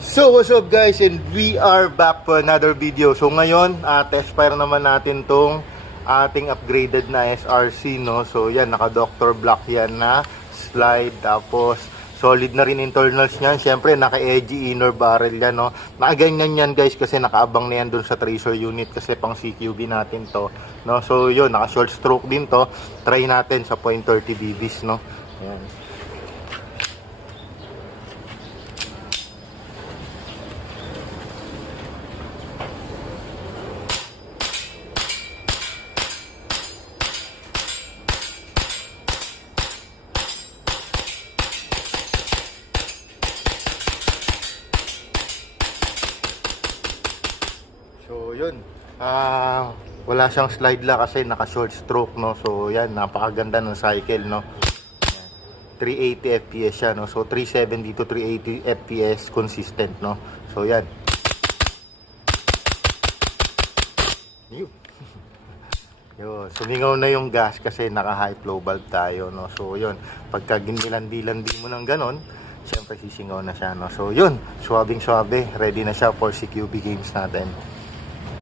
So what's up guys, and we are back for another video. So ngayon, test fire naman natin tong ating upgraded na SRC, no. So yan, naka Dr. Block yan na slide, tapos solid na rin internals niyan. Syempre naka edgy inner barrel yan, no. Nakaganyan yan guys kasi nakaabang na yan dun sa tracer unit kasi pang CQB natin to, no. So yun, naka short stroke din to. Try natin sa 0.30 dBs, no. Ayan. So yun, wala siyang slide la kasi naka short stroke, no. So yan, napakaganda ng cycle, no. 380 fps siya, no. So 370 to 380 fps consistent, no. So yan. Yun, sumingaw na yung gas kasi naka high flow valve tayo, no. So yun, pagka ginilandi-landi mo ng ganon, syempre sisingaw na siya, no. So yun, suwabing suwabe, ready na siya for CQB games natin.